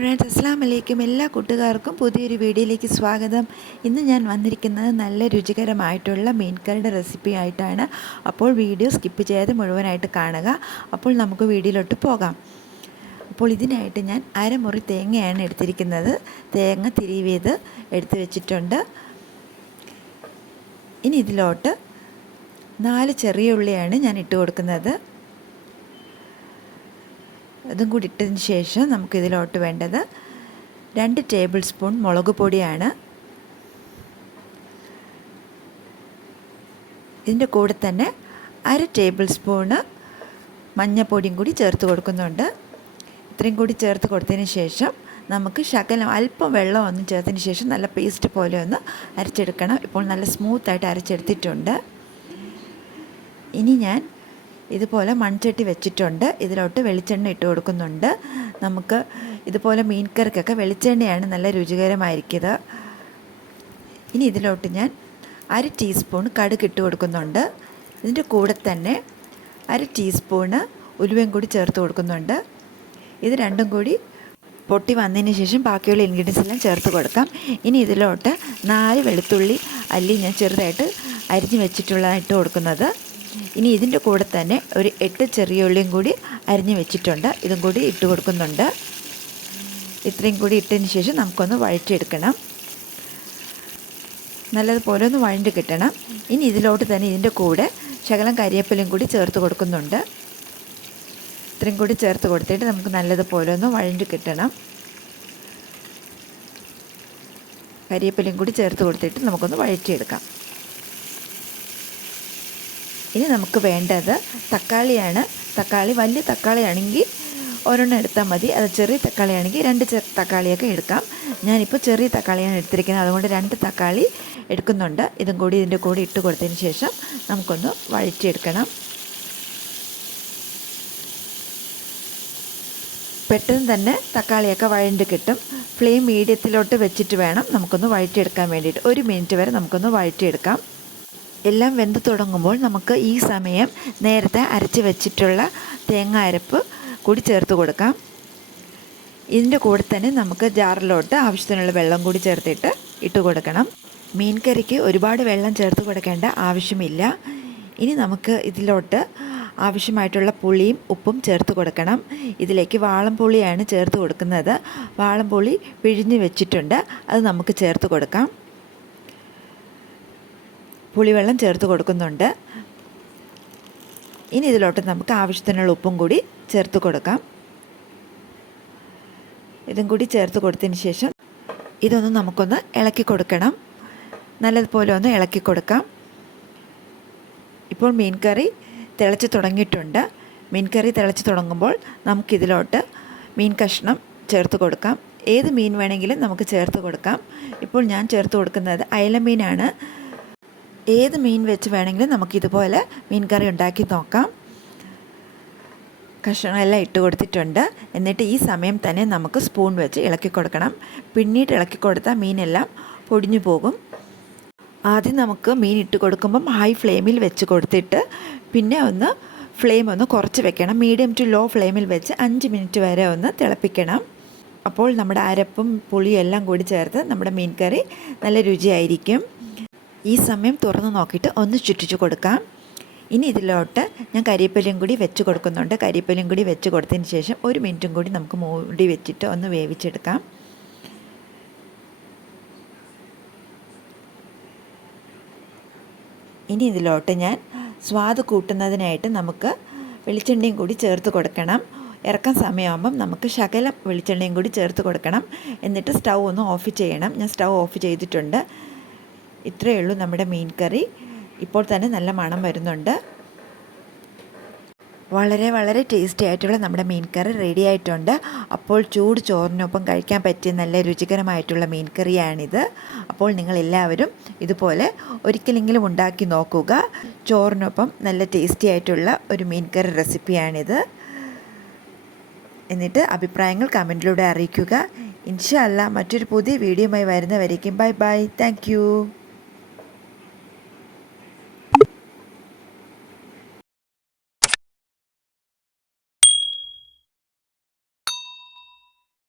Friends അസ്സാം വലൈക്കും എല്ലാ കൂട്ടുകാർക്കും പുതിയൊരു വീഡിയോയിലേക്ക് സ്വാഗതം. ഇന്ന് ഞാൻ വന്നിരിക്കുന്നത് നല്ല രുചികരമായിട്ടുള്ള മീൻകറിയുടെ റെസിപ്പി ആയിട്ടാണ്. അപ്പോൾ വീഡിയോ സ്കിപ്പ് ചെയ്യാതെ മുഴുവനായിട്ട് കാണുക. അപ്പോൾ നമുക്ക് വീഡിയോയിലോട്ട് പോകാം. അപ്പോൾ ഇതിനായിട്ട് ഞാൻ അരമുറി തേങ്ങയാണ് എടുത്തിരിക്കുന്നത്. തേങ്ങ തിരിവിയത് എടുത്തു വെച്ചിട്ടുണ്ട്. ഇനി ഇതിലോട്ട് നാല് ചെറിയ ഉള്ളിയാണ് ഞാൻ ഇട്ട് കൊടുക്കുന്നത്. അതും കൂടി ഇട്ടതിന് ശേഷം നമുക്കിതിലോട്ട് വേണ്ടത് രണ്ട് ടേബിൾ സ്പൂൺ മുളക് പൊടിയാണ്. ഇതിന്റെ കൂടെ തന്നെ അര ടേബിൾ സ്പൂണ് മഞ്ഞപ്പൊടിയും കൂടി ചേർത്ത് കൊടുക്കുന്നുണ്ട്. ഇത്രയും കൂടി ചേർത്ത് കൊടുത്തതിന് ശേഷം നമുക്ക് ശകലം അല്പം വെള്ളം ഒന്നും ചേർത്തതിന് ശേഷം നല്ല പേസ്റ്റ് പോലെ ഒന്ന് അരച്ചെടുക്കണം. ഇപ്പോൾ നല്ല സ്മൂത്തായിട്ട് അരച്ചെടുത്തിട്ടുണ്ട്. ഇനി ഞാൻ ഇതുപോലെ മൺചട്ടി വെച്ചിട്ടുണ്ട്. ഇതിലോട്ട് വെളിച്ചെണ്ണ ഇട്ട് കൊടുക്കുന്നുണ്ട്. നമുക്ക് ഇതുപോലെ മീൻ മീൻകറിക്കൊക്കെ വെളിച്ചെണ്ണയാണ് നല്ല രുചികരമായിരിക്കുന്നത് ഇനി ഇതിലോട്ട് ഞാൻ അര ടീസ്പൂൺ കടുക് ഇട്ട് കൊടുക്കുന്നുണ്ട്. ഇതിന്റെ കൂടെ തന്നെ അര ടീസ്പൂണ് ഉലുവയും കൂടി ചേർത്ത് കൊടുക്കുന്നുണ്ട്. ഇത് രണ്ടും കൂടി പൊട്ടി വന്നതിന് ശേഷം ബാക്കിയുള്ള ഇൻഗ്രീഡിയൻസ് എല്ലാം ചേർത്ത് കൊടുക്കാം. ഇനി ഇതിലോട്ട് നാല് വെളുത്തുള്ളി അല്ലി ഞാൻ ചെറുതായിട്ട് അരിഞ്ഞ് വെച്ചിട്ടുള്ളതായിട്ട് കൊടുക്കുന്നത്. ഇനി ഇതിന്റെ കൂടെ തന്നെ ഒരു എട്ട് ചെറിയ ഉള്ളിയും കൂടി അരിഞ്ഞ് വെച്ചിട്ടുണ്ട്. ഇതും കൂടി ഇട്ട് കൊടുക്കുന്നുണ്ട്. ഇത്രയും കൂടി ഇട്ടതിന് ശേഷം നമുക്കൊന്ന് വഴറ്റിയെടുക്കണം. നല്ലതുപോലെ ഒന്ന് വഴണ്ട് കിട്ടണം. ഇനി ഇതിലോട്ട് തന്നെ ഇതിന്റെ കൂടെ ശകലം കരിയേപ്പിലയും കൂടി ചേർത്ത് കൊടുക്കുന്നുണ്ട്. ഇത്രയും കൂടി ചേർത്ത് കൊടുത്തിട്ട് നമുക്ക് നല്ലതുപോലെ ഒന്ന് വഴണ്ട് കിട്ടണം. കരിയേപ്പിലയും കൂടി ചേർത്ത് കൊടുത്തിട്ട് നമുക്കൊന്ന് വഴറ്റിയെടുക്കാം. ഇനി നമുക്ക് വേണ്ടത് തക്കാളിയാണ്. തക്കാളി വലിയ തക്കാളിയാണെങ്കിൽ ഒരെണ്ണം എടുത്താൽ മതി. അത് ചെറിയ തക്കാളിയാണെങ്കിൽ രണ്ട് തക്കാളിയൊക്കെ എടുക്കാം. ഞാനിപ്പോൾ ചെറിയ തക്കാളിയാണ് എടുത്തിരിക്കുന്നത്. അതുകൊണ്ട് രണ്ട് തക്കാളി എടുക്കുന്നുണ്ട്. ഇതും കൂടി ഇതിന്റെ കൂടെ ഇട്ട് കൊടുത്തതിന് ശേഷം നമുക്കൊന്ന് വഴറ്റിയെടുക്കണം. പെട്ടെന്ന് തന്നെ തക്കാളിയൊക്കെ വഴണ്ട് കിട്ടും. ഫ്ലെയിം മീഡിയത്തിലോട്ട് വെച്ചിട്ട് വേണം നമുക്കൊന്ന് വഴറ്റിയെടുക്കാൻ വേണ്ടിയിട്ട്. ഒരു മിനിറ്റ് വരെ നമുക്കൊന്ന് വഴറ്റിയെടുക്കാം. എല്ലാം വെന്ത് തുടങ്ങുമ്പോൾ നമുക്ക് ഈ സമയം നേരത്തെ അരച്ച് വെച്ചിട്ടുള്ള തേങ്ങ അരപ്പ് കൂടി ചേർത്ത് കൊടുക്കാം. ഇതിന്റെ കൂടെ തന്നെ നമുക്ക് ജാറിലോട്ട് ആവശ്യത്തിനുള്ള വെള്ളം കൂടി ചേർത്തിട്ട് ഇട്ട് കൊടുക്കണം. മീൻ കറിക്ക് ഒരുപാട് വെള്ളം ചേർത്ത് കൊടുക്കേണ്ട ആവശ്യമില്ല. ഇനി നമുക്ക് ഇതിലോട്ട് ആവശ്യമായിട്ടുള്ള പുളിയും ഉപ്പും ചേർത്ത് കൊടുക്കണം. ഇതിലേക്ക് വാളംപുളിയാണ് ചേർത്ത് കൊടുക്കുന്നത്. വാളംപുളി പിഴിഞ്ഞ് വെച്ചിട്ടുണ്ട്. അത് നമുക്ക് ചേർത്ത് കൊടുക്കാം. പുളിവെള്ളം ചേർത്ത് കൊടുക്കുന്നുണ്ട്. ഇനി ഇതിലോട്ട് നമുക്ക് ആവശ്യത്തിനുള്ള ഉപ്പും കൂടി ചേർത്ത് കൊടുക്കാം. ഇതും കൂടി ചേർത്ത് കൊടുത്തതിന് ശേഷം ഇതൊന്ന് നമുക്കൊന്ന് ഇളക്കി കൊടുക്കണം. നല്ലതുപോലെ ഒന്ന് ഇളക്കി കൊടുക്കാം. ഇപ്പോൾ മീൻ കറി തിളച്ച് തുടങ്ങിയിട്ടുണ്ട്. മീൻ കറി തിളച്ച് തുടങ്ങുമ്പോൾ നമുക്കിതിലോട്ട് മീൻ കഷ്ണം ചേർത്ത് കൊടുക്കാം. ഏത് മീൻ വേണമെങ്കിലും നമുക്ക് ചേർത്ത് കൊടുക്കാം. ഇപ്പോൾ ഞാൻ ചേർത്ത് കൊടുക്കുന്നത് അയല മീനാണ്. ഏത് മീൻ വെച്ച് വേണമെങ്കിലും നമുക്കിതുപോലെ മീൻ കറി ഉണ്ടാക്കി നോക്കാം. കഷ്ണങ്ങളെല്ലാം ഇട്ട് കൊടുത്തിട്ടുണ്ട്. എന്നിട്ട് ഈ സമയം തന്നെ നമുക്ക് സ്പൂൺ വെച്ച് ഇളക്കി കൊടുക്കണം. പിന്നീട് ഇളക്കി കൊടുത്താൽ മീനെല്ലാം പൊടിഞ്ഞു പോകും. ആദ്യം നമുക്ക് മീൻ ഇട്ട് കൊടുക്കുമ്പം ഹൈ ഫ്ലെയിമിൽ വെച്ച് കൊടുത്തിട്ട് പിന്നെ ഒന്ന് ഫ്ലെയിം ഒന്ന് കുറച്ച് വെക്കണം. മീഡിയം ടു ലോ ഫ്ലെയിമിൽ വെച്ച് അഞ്ച് മിനിറ്റ് വരെ ഒന്ന് തിളപ്പിക്കണം. അപ്പോൾ നമ്മുടെ അരപ്പും പുളിയും എല്ലാം കൂടി ചേർത്ത് നമ്മുടെ മീൻ കറി നല്ല രുചിയായിരിക്കും. ഈ സമയം തുറന്ന് നോക്കിയിട്ട് ഒന്ന് ചുറ്റിച്ചു കൊടുക്കാം. ഇനി ഇതിലോട്ട് ഞാൻ കരിയേപ്പിലയും കൂടി വെച്ച് കൊടുക്കുന്നുണ്ട്. കരിയേപ്പിലയും കൂടി വെച്ച് കൊടുത്തതിന് ശേഷം ഒരു മിനിറ്റും കൂടി നമുക്ക് മൂടി വെച്ചിട്ട് ഒന്ന് വേവിച്ചെടുക്കാം. ഇനി ഇതിലോട്ട് ഞാൻ സ്വാദ് കൂട്ടുന്നതിനായിട്ട് നമുക്ക് വെളിച്ചെണ്ണയും കൂടി ചേർത്ത് കൊടുക്കണം. ഇറക്കാൻ സമയമാകുമ്പം നമുക്ക് ശകലം വെളിച്ചെണ്ണയും കൂടി ചേർത്ത് കൊടുക്കണം. എന്നിട്ട് സ്റ്റൗ ഒന്ന് ഓഫ് ചെയ്യണം. ഞാൻ സ്റ്റൗ ഓഫ് ചെയ്തിട്ടുണ്ട്. ഇത്രയേ ഉള്ളൂ നമ്മുടെ മീൻ കറി. ഇപ്പോൾ തന്നെ നല്ല മണം വരുന്നുണ്ട്. വളരെ വളരെ ടേസ്റ്റി ആയിട്ടുള്ള നമ്മുടെ മീൻ കറി റെഡി ആയിട്ടുണ്ട്. അപ്പോൾ ചൂട് ചോറിനൊപ്പം കഴിക്കാൻ പറ്റിയ നല്ല രുചികരമായിട്ടുള്ള മീൻ കറിയാണിത്. അപ്പോൾ നിങ്ങൾ എല്ലാവരും ഇതുപോലെ ഒരിക്കലെങ്കിലും ഉണ്ടാക്കി നോക്കുക. ചോറിനൊപ്പം നല്ല ടേസ്റ്റി ആയിട്ടുള്ള ഒരു മീൻ കറി റെസിപ്പിയാണിത്. എന്നിട്ട് അഭിപ്രായങ്ങൾ കമന്റിലൂടെ അറിയിക്കുക. ഇൻഷല്ല മറ്റൊരു പുതിയ വീഡിയോയുമായി വരുന്നവരേക്കും ബൈ ബൈ. താങ്ക്